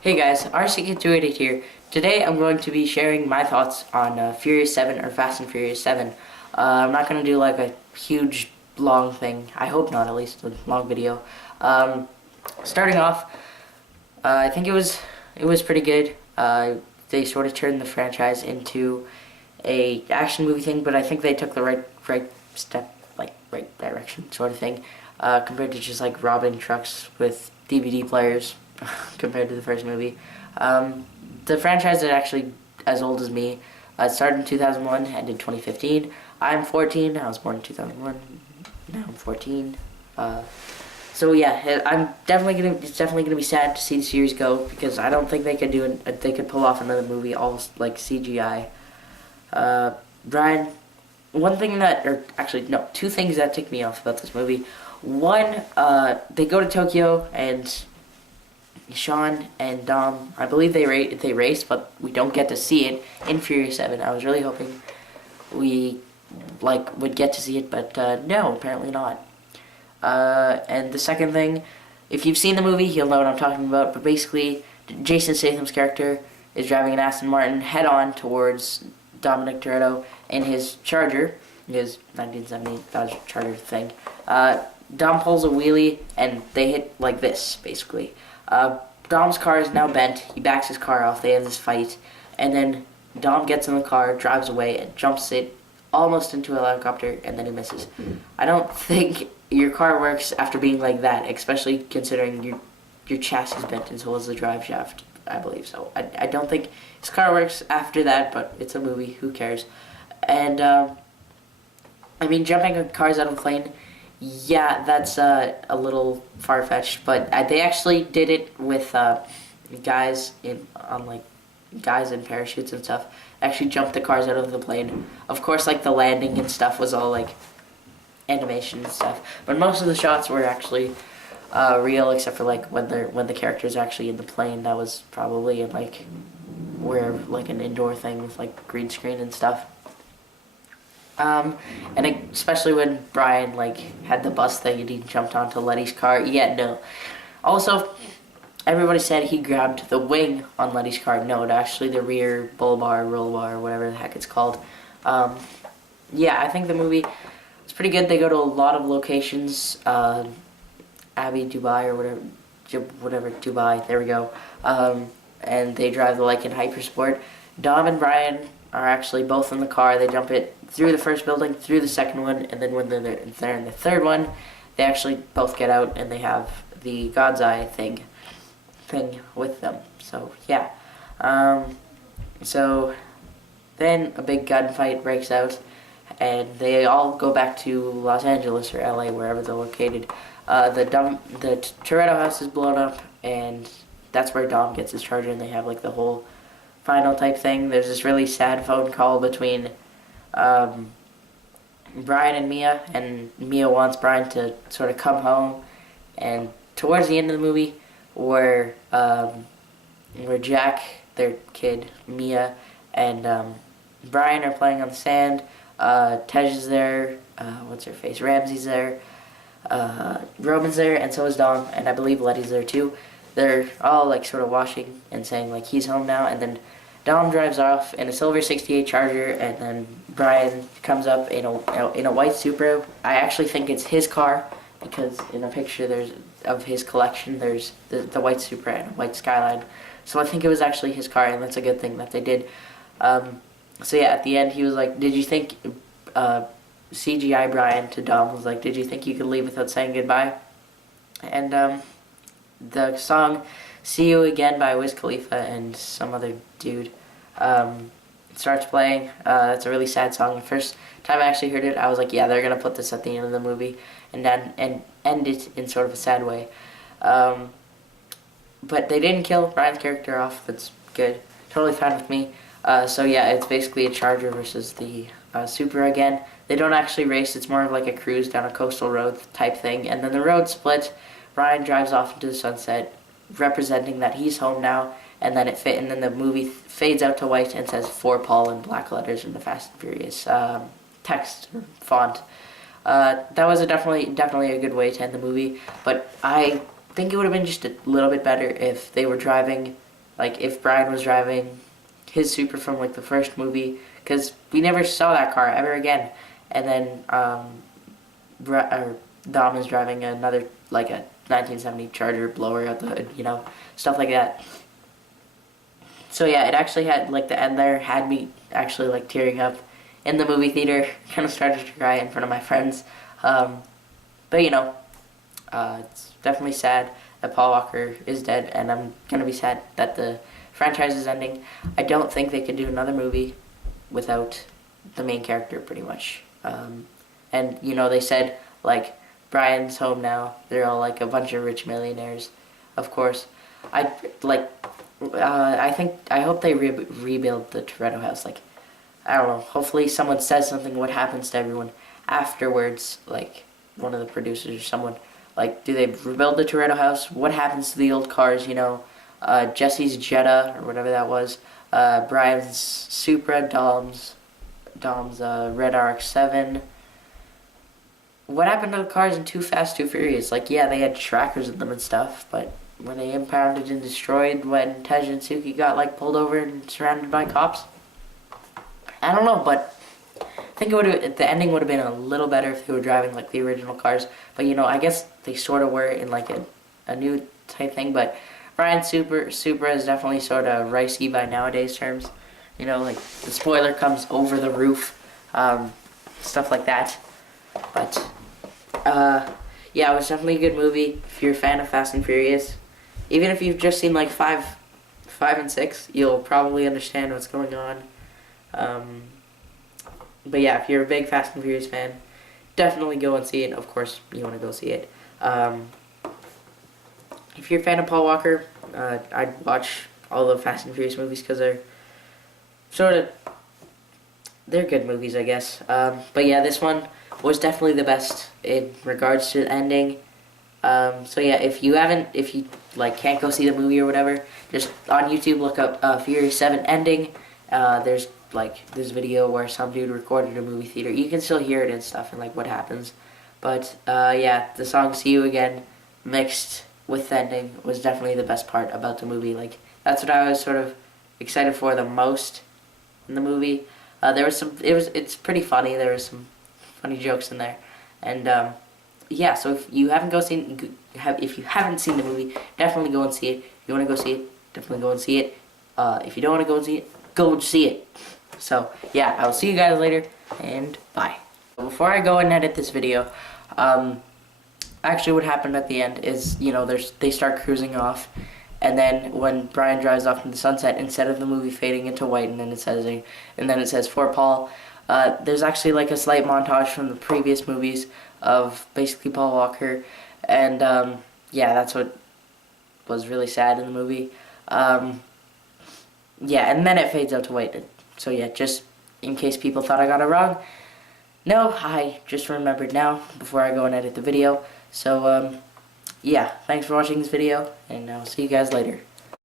Hey guys, RC288 here. Today I'm going to be sharing my thoughts on Furious 7 or Fast and Furious 7. I'm not going to do like a huge long thing. I hope not, at least a long video. Starting off, I think it was pretty good. They sort of turned the franchise into a action movie thing, but I think they took the right step, like right direction sort of thing, compared to just like robbing trucks with DVD players compared to the first movie. The franchise is actually as old as me. It started in 2001, ended 2015. I'm 14. I was born in 2001. Now I'm 14. So yeah, it's definitely gonna be sad to see the series go because I don't think they could pull off another movie all like CGI. Brian, one thing that, or actually no, two things that tick me off about this movie. One, they go to Tokyo and Sean and Dom, I believe they race, but we don't get to see it in Furious 7. I was really hoping we would get to see it, but no, apparently not. And the second thing, if you've seen the movie, you'll know what I'm talking about. But basically, Jason Statham's character is driving an Aston Martin head on towards Dominic Toretto in his Charger, his 1970 Dodge Charger thing. Dom pulls a wheelie and they hit like this, basically. Dom's car is now bent. He backs his car off. They have this fight. And then Dom gets in the car, drives away, and jumps it almost into a helicopter, and then he misses. I don't think your car works after being like that, especially considering your chassis bent and so is the drive shaft, I believe. So I don't think his car works after that, but it's a movie. Who cares? And, jumping cars out of a plane, yeah, that's a little far-fetched, but they actually did it with guys in parachutes and stuff. Actually jumped the cars out of the plane. Of course, like the landing and stuff was all like animation and stuff, but most of the shots were actually real, except for like when the character's actually in the plane. That was probably in like where like an indoor thing with like green screen and stuff. And especially when Brian had the bus thing and he jumped onto Letty's car. Yeah, no. Also, everybody said he grabbed the wing on Letty's car. No, actually the rear bull bar, roll bar, whatever the heck it's called. Yeah, I think the movie is pretty good. They go to a lot of locations. Abbey, Dubai, or whatever, Dubai. There we go. And they drive the Lycan Hypersport. Dom and Brian are actually both in the car. They jump it through the first building, through the second one, and then when they're in the third one, they actually both get out and they have the God's Eye thing with them. So yeah. So then a big gunfight breaks out, and they all go back to Los Angeles or LA, wherever they're located. The Toretto house is blown up, and that's where Dom gets his Charger, and they have like the whole final type thing. There's this really sad phone call between Brian and Mia, and Mia wants Brian to sort of come home. And towards the end of the movie, where Jack, their kid, Mia, and Brian are playing on the sand. Tej is there. What's her face? Ramsey's there. Roman's there, and so is Dom, and I believe Letty's there too. They're all like sort of washing and saying like he's home now, and then Dom drives off in a silver '68 Charger, and then Brian comes up in a white Supra. I actually think it's his car because in a picture of his collection there's the white Supra and a white Skyline. So I think it was actually his car, and that's a good thing that they did. So yeah, at the end he was like, "Did you think?" CGI Brian to Dom was like, "Did you think you could leave without saying goodbye?" And the song "See You Again" by Wiz Khalifa and some other dude starts playing. It's a really sad song. The first time I actually heard it, I was like, yeah, they're gonna put this at the end of the movie and end it in sort of a sad way. But they didn't kill Brian's character off. That's good. Totally fine with me. So yeah, it's basically a Charger versus the Supra again. They don't actually race. It's more of like a cruise down a coastal road type thing. And then the road splits. Brian drives off into the sunset, representing that he's home now. And then the movie fades out to white and says "For Paul" in black letters in the Fast and Furious text font. That was definitely a good way to end the movie. But I think it would have been just a little bit better if they were driving like if Brian was driving his Supra from like the first movie, because we never saw that car ever again, and then Dom is driving another like a 1970 Charger blower out the hood, stuff like that. So yeah, it actually had like the end there had me actually like tearing up in the movie theater. Kind of started to cry in front of my friends. But it's definitely sad that Paul Walker is dead, and I'm gonna be sad that the franchise is ending. I don't think they could do another movie without the main character, pretty much. And they said like Brian's home now. They're all like a bunch of rich millionaires, of course. I hope they rebuild the Toretto house. Like, I don't know. Hopefully, someone says something. What happens to everyone afterwards? Like one of the producers or someone. Like, do they rebuild the Toretto house? What happens to the old cars? Jesse's Jetta or whatever that was. Brian's Supra, Dom's Red RX-7. What happened to the cars in Too Fast, Too Furious? Like, yeah, they had trackers in them and stuff, but were they impounded and destroyed when Tej and Suki got like pulled over and surrounded by cops? I don't know, but I think the ending would have been a little better if they were driving like the original cars. But I guess they sort of were in like a new type thing. But Brian's Supra is definitely sort of ricey by nowadays terms. Like the spoiler comes over the roof, stuff like that. But yeah, it was definitely a good movie. If you're a fan of Fast and Furious, even if you've just seen like 5 and 6, you'll probably understand what's going on. But yeah, if you're a big Fast and Furious fan, definitely go and see it. Of course, you want to go see it. If you're a fan of Paul Walker, I'd watch all the Fast and Furious movies because they're good movies, I guess. But yeah, this one was definitely the best in regards to the ending. So yeah, if you can't go see the movie or whatever, just on YouTube look up Fury 7 ending. There's this video where some dude recorded a movie theater. You can still hear it and stuff and like what happens. But yeah, the song See You Again mixed with the ending was definitely the best part about the movie. Like that's what I was sort of excited for the most in the movie. It's pretty funny. There was some funny jokes in there. And yeah, so if you haven't seen the movie, definitely go and see it. If you want to go see it, definitely go and see it. If you don't want to go and see it, go see it. So yeah, I will see you guys later, and bye. Before I go and edit this video, actually what happened at the end is, they start cruising off, and then when Brian drives off into the sunset, instead of the movie fading into white, and then it says for Paul, there's actually like a slight montage from the previous movies of basically Paul Walker, and yeah, that's what was really sad in the movie. Yeah, and then it fades out to white. So yeah, just in case people thought I got it wrong, no, I just remembered now before I go and edit the video. So yeah, thanks for watching this video, and I'll see you guys later.